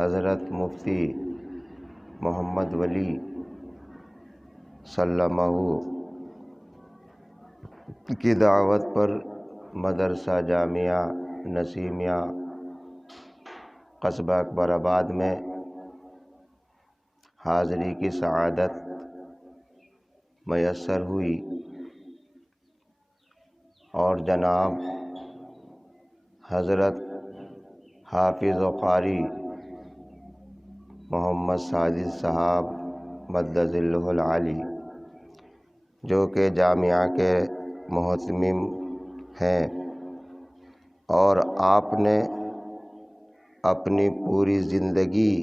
حضرت مفتی محمد ولی سلمہ کی دعوت پر مدرسہ جامعہ نسیمیہ قصبہ اکبر آباد میں حاضری کی سعادت میسر ہوئی اور جناب حضرت حافظ و قاری محمد ساجد صاحب مد ظلہ العالی جو کہ جامعہ کے محتمم ہیں اور آپ نے اپنی پوری زندگی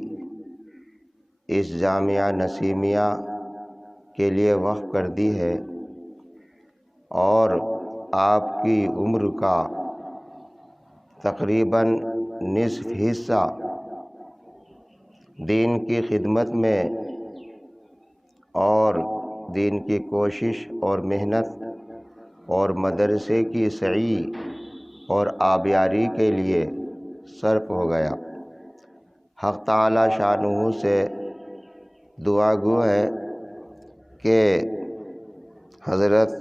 اس جامعہ نسیمیہ کے لیے وقف کر دی ہے اور آپ کی عمر کا تقریباً نصف حصہ دین کی خدمت میں اور دین کی کوشش اور محنت اور مدرسے کی سعی اور آبیاری کے لیے صرف ہو گیا۔ حق تعالی شانہ سے دعا گو ہے کہ حضرت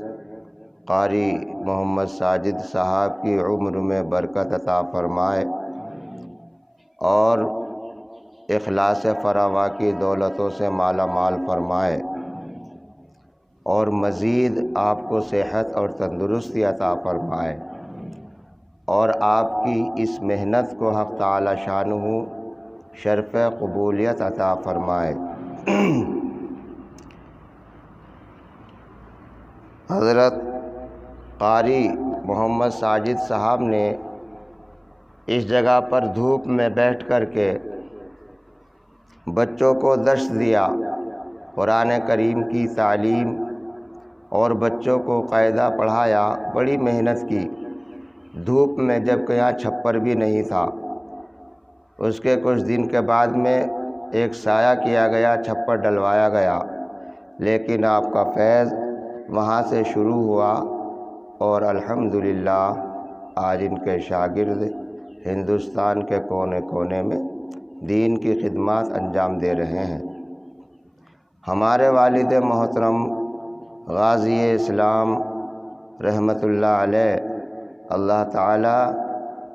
قاری محمد ساجد صاحب کی عمر میں برکت عطا فرمائے اور اخلاص فراواں کی دولتوں سے مالا مال فرمائے اور مزید آپ کو صحت اور تندرستی عطا فرمائے اور آپ کی اس محنت کو حق تعالی شانہ شرف قبولیت عطا فرمائے۔ حضرت قاری محمد ساجد صاحب نے اس جگہ پر دھوپ میں بیٹھ کر کے بچوں کو درس دیا، قرآن کریم کی تعلیم اور بچوں کو قاعدہ پڑھایا، بڑی محنت کی دھوپ میں، جب کہ یہاں چھپر بھی نہیں تھا۔ اس کے کچھ دن کے بعد میں ایک سایہ کیا گیا، چھپر ڈلوایا گیا، لیکن آپ کا فیض وہاں سے شروع ہوا اور الحمدللہ آج ان کے شاگرد ہندوستان کے کونے کونے میں دین کی خدمات انجام دے رہے ہیں۔ ہمارے والد محترم غازی اسلام رحمۃ اللہ علیہ، اللہ تعالی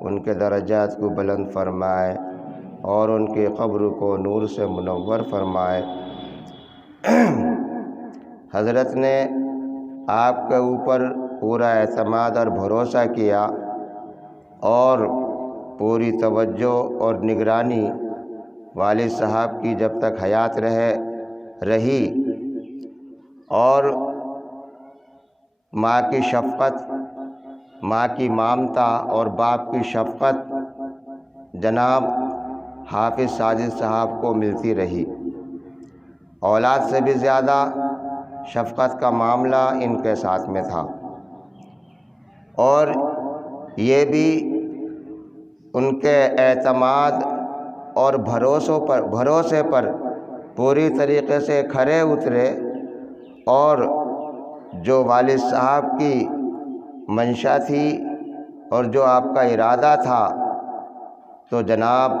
ان کے درجات کو بلند فرمائے اور ان کی قبر کو نور سے منور فرمائے۔ حضرت نے آپ کے اوپر پورا اعتماد اور بھروسہ کیا اور پوری توجہ اور نگرانی والد صاحب کی جب تک حیات رہی اور ماں کی شفقت، ماں کی مامتا اور باپ کی شفقت جناب حافظ ساجد صاحب کو ملتی رہی۔ اولاد سے بھی زیادہ شفقت کا معاملہ ان کے ساتھ میں تھا اور یہ بھی ان کے اعتماد اور بھروسے پر پوری طریقے سے کھرے اترے اور جو والد صاحب کی منشا تھی اور جو آپ کا ارادہ تھا تو جناب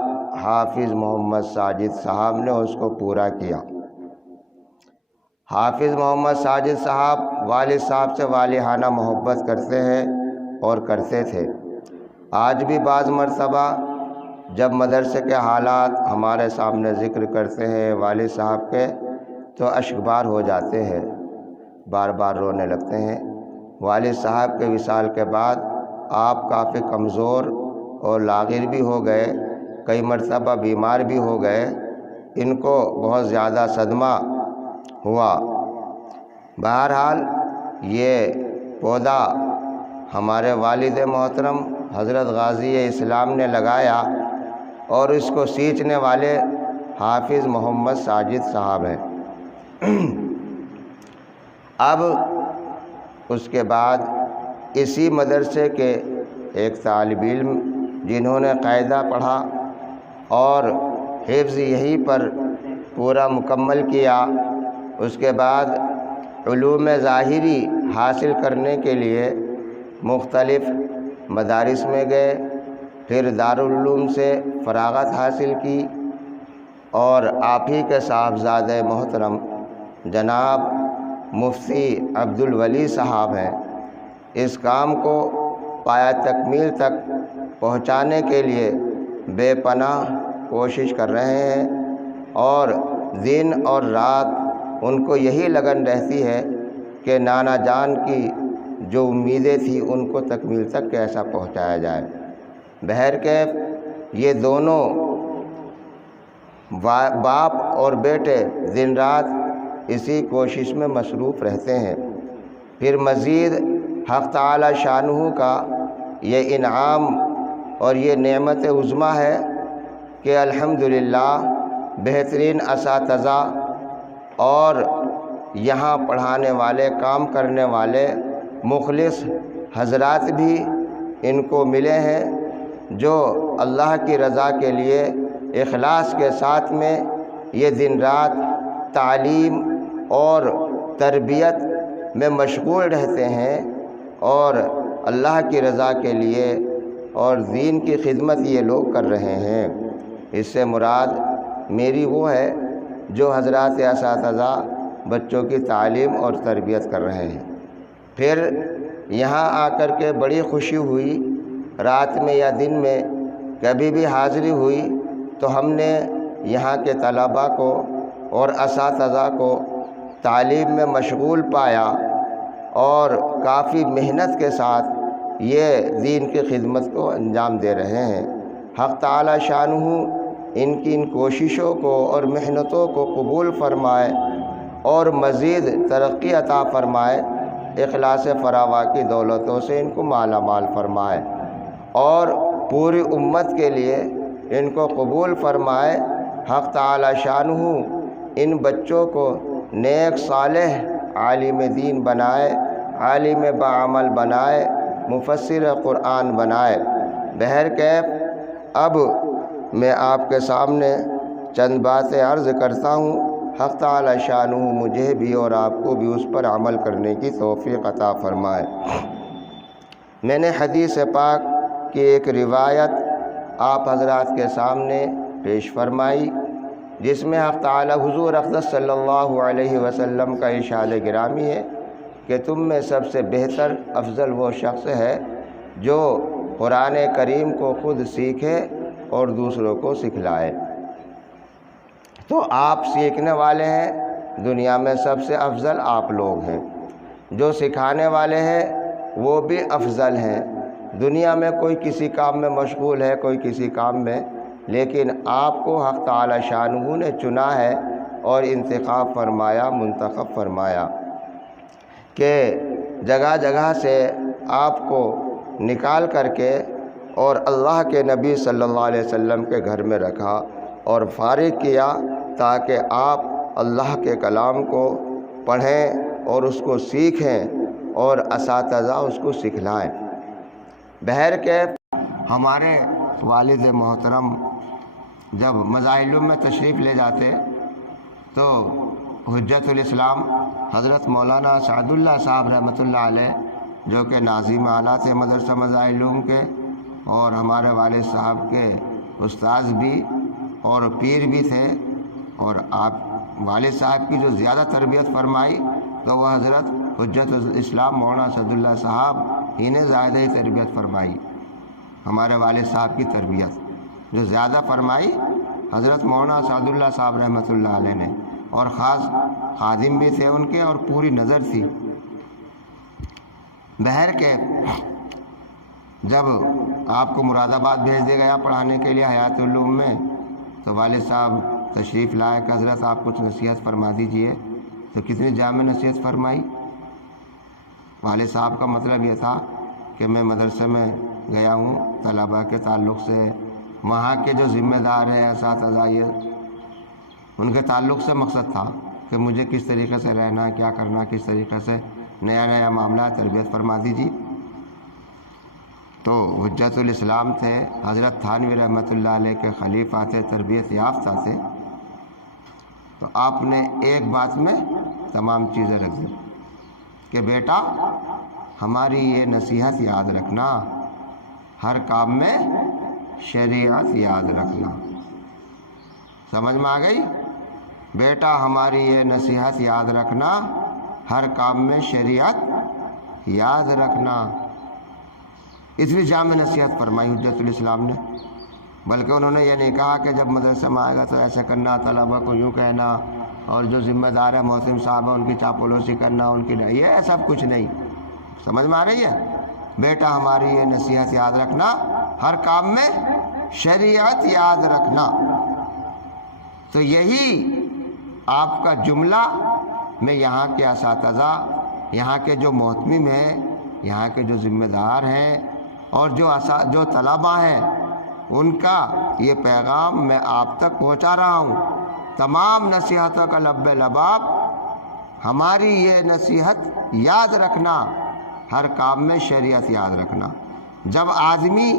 حافظ محمد ساجد صاحب نے اس کو پورا کیا۔ حافظ محمد ساجد صاحب والد صاحب سے والہانہ محبت کرتے ہیں اور کرتے تھے۔ آج بھی بعض مرتبہ جب مدرسے کے حالات ہمارے سامنے ذکر کرتے ہیں والد صاحب کے تو اشک بار ہو جاتے ہیں، بار بار رونے لگتے ہیں۔ والد صاحب کے وصال کے بعد آپ کافی کمزور اور لاغر بھی ہو گئے، کئی مرتبہ بیمار بھی ہو گئے، ان کو بہت زیادہ صدمہ ہوا۔ بہرحال یہ پودا ہمارے والد محترم حضرت غازی اسلام نے لگایا اور اس کو سینچنے والے حافظ محمد ساجد صاحب ہیں۔ اب اس کے بعد اسی مدرسے کے ایک طالب علم جنہوں نے قاعدہ پڑھا اور حفظ یہیں پر پورا مکمل کیا، اس کے بعد علوم ظاہری حاصل کرنے کے لیے مختلف مدارس میں گئے، پھر دارالعلوم سے فراغت حاصل کی اور آپ ہی کے صاحبزادہ محترم جناب مفتی عبدالولی صاحب ہیں، اس کام کو پایہ تکمیل تک پہنچانے کے لیے بے پناہ کوشش کر رہے ہیں، اور دن اور رات ان کو یہی لگن رہتی ہے کہ نانا جان کی جو امیدیں تھیں ان کو تکمیل تک کیسا پہنچایا جائے۔ بہرکیف یہ دونوں باپ اور بیٹے دن رات اسی کوشش میں مصروف رہتے ہیں۔ پھر مزید حق تعالی شانہ کا یہ انعام اور یہ نعمت عظمیٰ ہے کہ الحمدللہ بہترین اساتذہ اور یہاں پڑھانے والے، کام کرنے والے مخلص حضرات بھی ان کو ملے ہیں، جو اللہ کی رضا کے لیے اخلاص کے ساتھ میں یہ دن رات تعلیم اور تربیت میں مشغول رہتے ہیں، اور اللہ کی رضا کے لیے اور دین کی خدمت یہ لوگ کر رہے ہیں۔ اس سے مراد میری وہ ہے جو حضرات اساتذہ بچوں کی تعلیم اور تربیت کر رہے ہیں۔ پھر یہاں آ کر کے بڑی خوشی ہوئی، رات میں یا دن میں کبھی بھی حاضری ہوئی تو ہم نے یہاں کے طلباء کو اور اساتذہ کو تعلیم میں مشغول پایا، اور کافی محنت کے ساتھ یہ دین کی خدمت کو انجام دے رہے ہیں۔ حق تعالی شانہ ان کی ان کوششوں کو اور محنتوں کو قبول فرمائے اور مزید ترقی عطا فرمائے، اخلاص فراوہ کی دولتوں سے ان کو مالا مال فرمائے، اور پوری امت کے لیے ان کو قبول فرمائے۔ حق تعالی شانہ ان بچوں کو نیک صالح عالم دین بنائے، عالم بعمل بنائے، مفسر قرآن بنائے۔ بہرکیف اب میں آپ کے سامنے چند باتیں عرض کرتا ہوں، حق تعالی شانہ مجھے بھی اور آپ کو بھی اس پر عمل کرنے کی توفیق عطا فرمائے۔ میں نے حدیث پاک کی ایک روایت آپ حضرات کے سامنے پیش فرمائی، جس میں حق تعالی حضور اقدس صلی اللہ علیہ وسلم کا ارشاد گرامی ہے کہ تم میں سب سے بہتر افضل وہ شخص ہے جو قرآن کریم کو خود سیکھے اور دوسروں کو سکھلائے۔ تو آپ سیکھنے والے ہیں، دنیا میں سب سے افضل آپ لوگ ہیں۔ جو سکھانے والے ہیں وہ بھی افضل ہیں۔ دنیا میں کوئی کسی کام میں مشغول ہے، کوئی کسی کام میں، لیکن آپ کو حق تعالی شانہ نے چنا ہے اور انتخاب فرمایا، منتخب فرمایا کہ جگہ جگہ سے آپ کو نکال کر کے اور اللہ کے نبی صلی اللہ علیہ وسلم کے گھر میں رکھا اور فارغ کیا، تاکہ آپ اللہ کے کلام کو پڑھیں اور اس کو سیکھیں اور اساتذہ اس کو سکھلائیں۔ بہرکیف ہمارے والد محترم جب مظاہر میں تشریف لے جاتے تو حجت الاسلام حضرت مولانا سعد اللہ صاحب رحمۃ اللہ علیہ، جو کہ ناظم اعلیٰ تھے مدرسہ مظاہر کے، اور ہمارے والد صاحب کے استاذ بھی اور پیر بھی تھے، اور آپ والد صاحب کی جو زیادہ تربیت فرمائی تو وہ حضرت حجت الاسلام مولانا سعد اللہ صاحب ہی نے زیادہ ہی تربیت فرمائی۔ ہمارے والد صاحب کی تربیت جو زیادہ فرمائی حضرت مولانا سعد اللہ صاحب رحمۃ اللہ علیہ نے، اور خاص خادم بھی تھے ان کے اور پوری نظر تھی۔ بہرکیف جب آپ کو مراد آباد بھیج دیا گیا پڑھانے کے لیے حیات علوم میں، تو والد صاحب تشریف لائے کہ حضرت آپ کچھ نصیحت فرما دیجئے۔ تو کتنی جامع نصیحت فرمائی۔ والد صاحب کا مطلب یہ تھا کہ میں مدرسے میں گیا ہوں، طلباء کے تعلق سے وہاں کے جو ذمہ دار ہیں اساتذہ، ان کے تعلق سے مقصد تھا کہ مجھے کس طریقے سے رہنا، کیا کرنا، کس طریقے سے نیا نیا معاملہ تربیت فرما دیجیے۔ تو حجت الاسلام تھے، حضرت تھانوی رحمۃ اللہ علیہ کے خلیفہ تھے، تربیت یافتہ تھے۔ تو آپ نے ایک بات میں تمام چیزیں رکھ دی کہ بیٹا ہماری یہ نصیحت یاد رکھنا، ہر کام میں شریعت یاد رکھنا، سمجھ میں آ گئی؟ بیٹا ہماری یہ نصیحت یاد رکھنا، ہر کام میں شریعت یاد رکھنا۔ اس لیے جامع نصیحت فرمائی حجت الاسلام نے، بلکہ انہوں نے یہ نہیں کہا کہ جب مدرسے میں آئے گا تو ایسے کرنا، طلبہ کو یوں کہنا، اور جو ذمہ دار ہے محسن صاحب ہے ان کی چاپلوسی کرنا، ان کی نہیں، یہ سب کچھ نہیں۔ سمجھ میں آ رہی ہے؟ بیٹا ہماری یہ نصیحت یاد رکھنا، ہر کام میں شریعت یاد رکھنا۔ تو یہی آپ کا جملہ میں یہاں کے اساتذہ، یہاں کے جو محتمم ہیں، یہاں کے جو ذمہ دار ہیں، اور جو طلبہ ہیں، ان کا یہ پیغام میں آپ تک پہنچا رہا ہوں۔ تمام نصیحتوں کا لب لباب ہماری یہ نصیحت یاد رکھنا، ہر کام میں شریعت یاد رکھنا۔ جب آدمی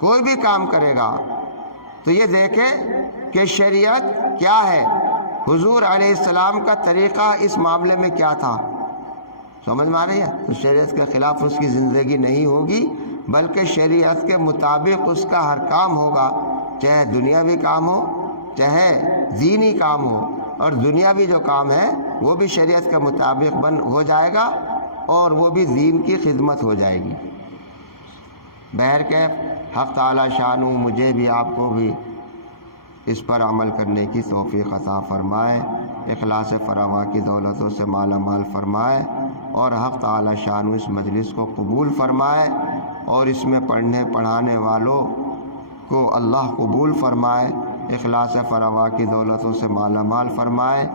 کوئی بھی کام کرے گا تو یہ دیکھے کہ شریعت کیا ہے، حضور علیہ السلام کا طریقہ اس معاملے میں کیا تھا۔ سمجھ میں آ رہی ہے؟ تو شریعت کے خلاف اس کی زندگی نہیں ہوگی، بلکہ شریعت کے مطابق اس کا ہر کام ہوگا، چاہے دنیاوی کام ہو، چاہے دینی کام ہو، اور دنیاوی جو کام ہے وہ بھی شریعت کے مطابق ہو جائے گا، اور وہ بھی دین کی خدمت ہو جائے گی۔ بہرکیف حق تعالی شانہ مجھے بھی آپ کو بھی اس پر عمل کرنے کی توفیق عطا فرمائے، اخلاص فراواں کی دولتوں سے مالا مال فرمائے، اور حق تعالی شانہ اس مجلس کو قبول فرمائے، اور اس میں پڑھنے پڑھانے والوں کو اللہ قبول فرمائے، اخلاص فراواں کی دولتوں سے مالا مال فرمائے۔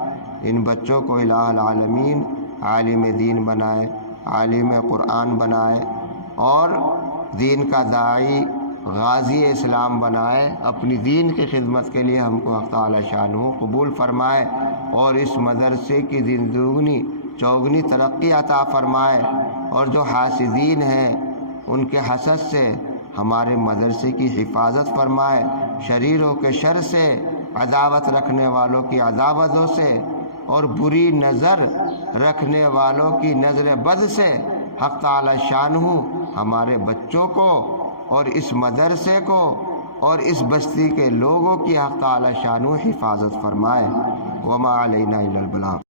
ان بچوں کو الہ العالمین عالم دین بنائے، عالم قرآن بنائے، اور دین کا داعی غازی اسلام بنائے، اپنی دین کی خدمت کے لیے ہم کو حق تعالی شانہ قبول فرمائے، اور اس مدرسے کی دن دوگنی چوگنی ترقی عطا فرمائے، اور جو حاسدین ہیں ان کے حسد سے ہمارے مدرسے کی حفاظت فرمائے، شریروں کے شر سے، عداوت رکھنے والوں کی عداوتوں سے، اور بری نظر رکھنے والوں کی نظر بد سے حق تعالی شانہ ہمارے بچوں کو اور اس مدرسے کو اور اس بستی کے لوگوں کی حق تعالی شانہ حفاظت فرمائے۔ وما علینا الا البلاغ۔